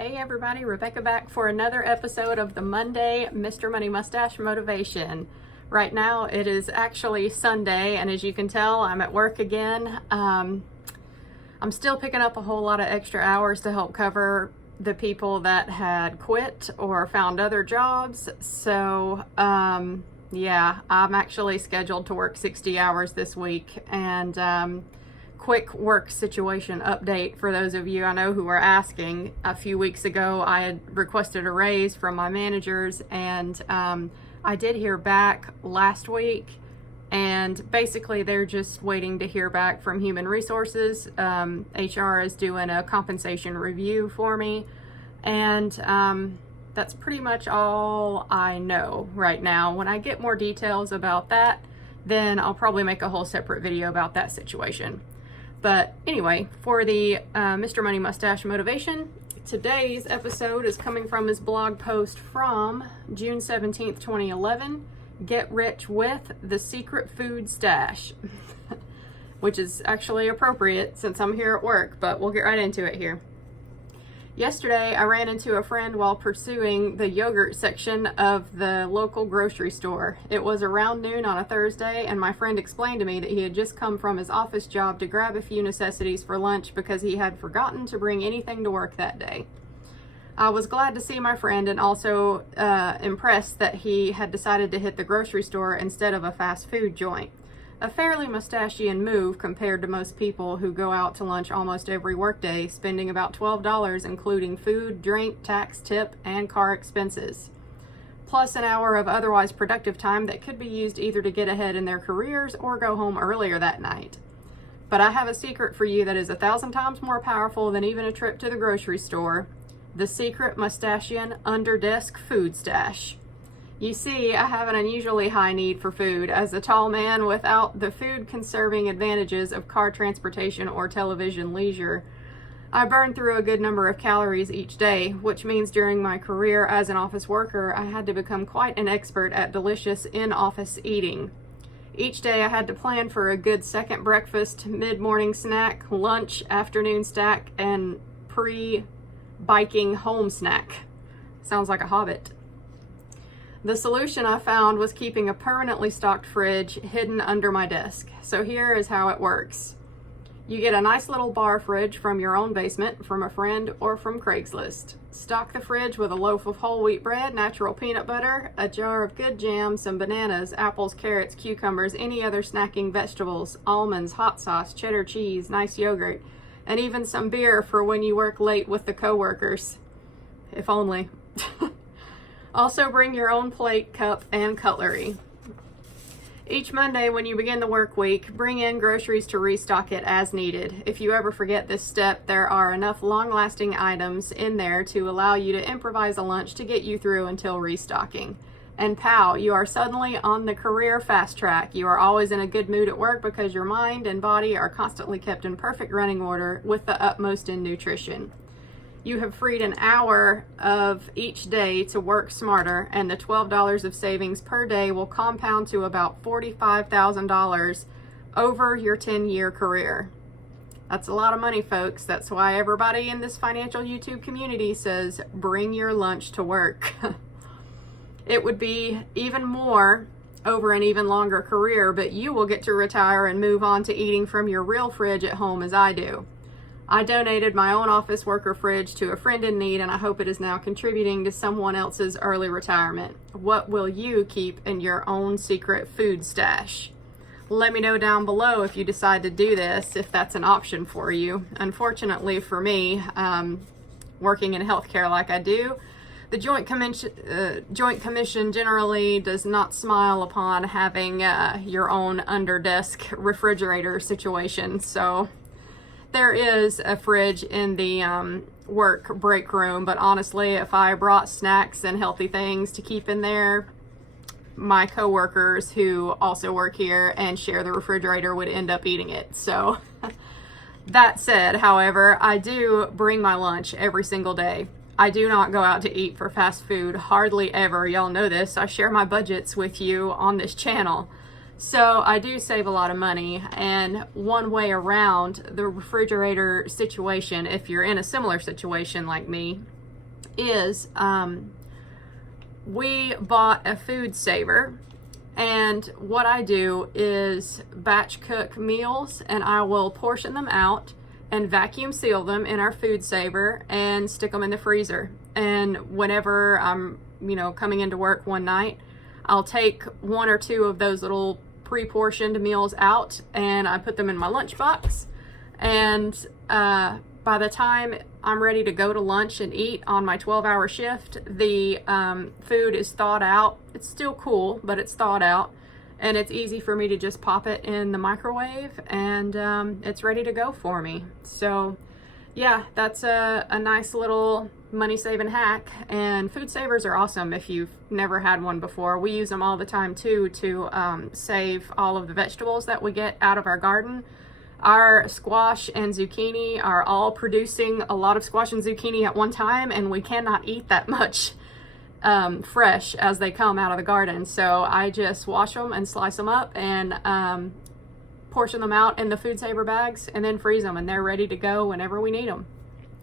Hey everybody, Rebecca back for another episode of the Monday Mr. Money Mustache Motivation. Right now it is actually Sunday, and as you can tell, I'm at work again. I'm still picking up a whole lot of extra hours to help cover the people that had quit or found other jobs. So yeah, I'm actually scheduled to work 60 hours this week. And quick work situation update for those of you I know who are asking. A few weeks ago I had requested a raise from my managers, and I did hear back last week, and basically they're just waiting to hear back from human resources. HR is doing a compensation review for me, and that's pretty much all I know right now. When I get more details about that, then I'll probably make a whole separate video about that situation. But anyway, for the Mr. Money Mustache Motivation, today's episode is coming from his blog post from June 17th, 2011, Get Rich with the Secret Food Stash, which is actually appropriate since I'm here at work, but we'll get right into it here. Yesterday, I ran into a friend while pursuing the yogurt section of the local grocery store. It was around noon on a Thursday, and my friend explained to me that he had just come from his office job to grab a few necessities for lunch because he had forgotten to bring anything to work that day. I was glad to see my friend, and also impressed that he had decided to hit the grocery store instead of a fast food joint. A fairly mustachian move compared to most people who go out to lunch almost every workday, spending about $12 including food, drink, tax, tip, and car expenses. Plus an hour of otherwise productive time that could be used either to get ahead in their careers or go home earlier that night. But I have a secret for you that is 1,000 times more powerful than even a trip to the grocery store. The secret mustachian under-desk food stash. You see, I have an unusually high need for food. As a tall man without the food-conserving advantages of car transportation or television leisure, I burn through a good number of calories each day, which means during my career as an office worker, I had to become quite an expert at delicious in-office eating. Each day I had to plan for a good second breakfast, mid-morning snack, lunch, afternoon snack, and pre-biking home snack. Sounds like a hobbit. The solution I found was keeping a permanently stocked fridge hidden under my desk. So here is how it works. You get a nice little bar fridge from your own basement, from a friend, or from Craigslist. Stock the fridge with a loaf of whole wheat bread, natural peanut butter, a jar of good jam, some bananas, apples, carrots, cucumbers, any other snacking vegetables, almonds, hot sauce, cheddar cheese, nice yogurt, and even some beer for when you work late with the coworkers. If only. Also bring your own plate, cup, and cutlery. Each Monday when you begin the work week, bring in groceries to restock it as needed. If you ever forget this step, there are enough long-lasting items in there to allow you to improvise a lunch to get you through until restocking. And pow, you are suddenly on the career fast track. You are always in a good mood at work because your mind and body are constantly kept in perfect running order with the utmost in nutrition. You have freed an hour of each day to work smarter, and the $12 of savings per day will compound to about $45,000 over your 10-year career. That's a lot of money, folks. That's why everybody in this financial YouTube community says, bring your lunch to work. It would be even more over an even longer career, but you will get to retire and move on to eating from your real fridge at home as I do. I donated my own office worker fridge to a friend in need, and I hope it is now contributing to someone else's early retirement. What will you keep in your own secret food stash? Let me know down below if you decide to do this, if that's an option for you. Unfortunately for me, working in healthcare like I do, the Joint Commission generally does not smile upon having your own under-desk refrigerator situation. So there is a fridge in the work break room, but honestly, if I brought snacks and healthy things to keep in there, my coworkers who also work here and share the refrigerator would end up eating it. So that said, however, I do bring my lunch every single day. I do not go out to eat for fast food, hardly ever. Y'all know this. I share my budgets with you on this channel. So I do save a lot of money, and one way around the refrigerator situation, if you're in a similar situation like me, is we bought a food saver, and what I do is batch cook meals, and I will portion them out and vacuum seal them in our food saver and stick them in the freezer. And whenever I'm, you know, coming into work one night, I'll take one or two of those little pre-portioned meals out and I put them in my lunchbox. And by the time I'm ready to go to lunch and eat on my 12-hour shift, the food is thawed out. It's still cool, but it's thawed out, and it's easy for me to just pop it in the microwave, and it's ready to go for me. So yeah, that's a nice little money-saving hack, and food savers are awesome if you've never had one before. We use them all the time too to save all of the vegetables that we get out of our garden. Our squash and zucchini are all producing a lot of squash and zucchini at one time, and we cannot eat that much fresh as they come out of the garden. So I just wash them and slice them up and portion them out in the food saver bags and then freeze them, and they're ready to go whenever we need them.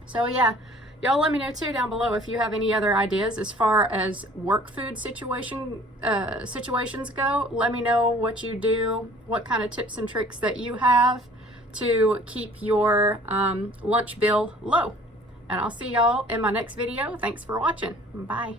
So yeah, y'all let me know too down below if you have any other ideas as far as work food situations go. Let me know what you do, what kind of tips and tricks that you have to keep your lunch bill low. And I'll see y'all in my next video. Thanks for watching. Bye.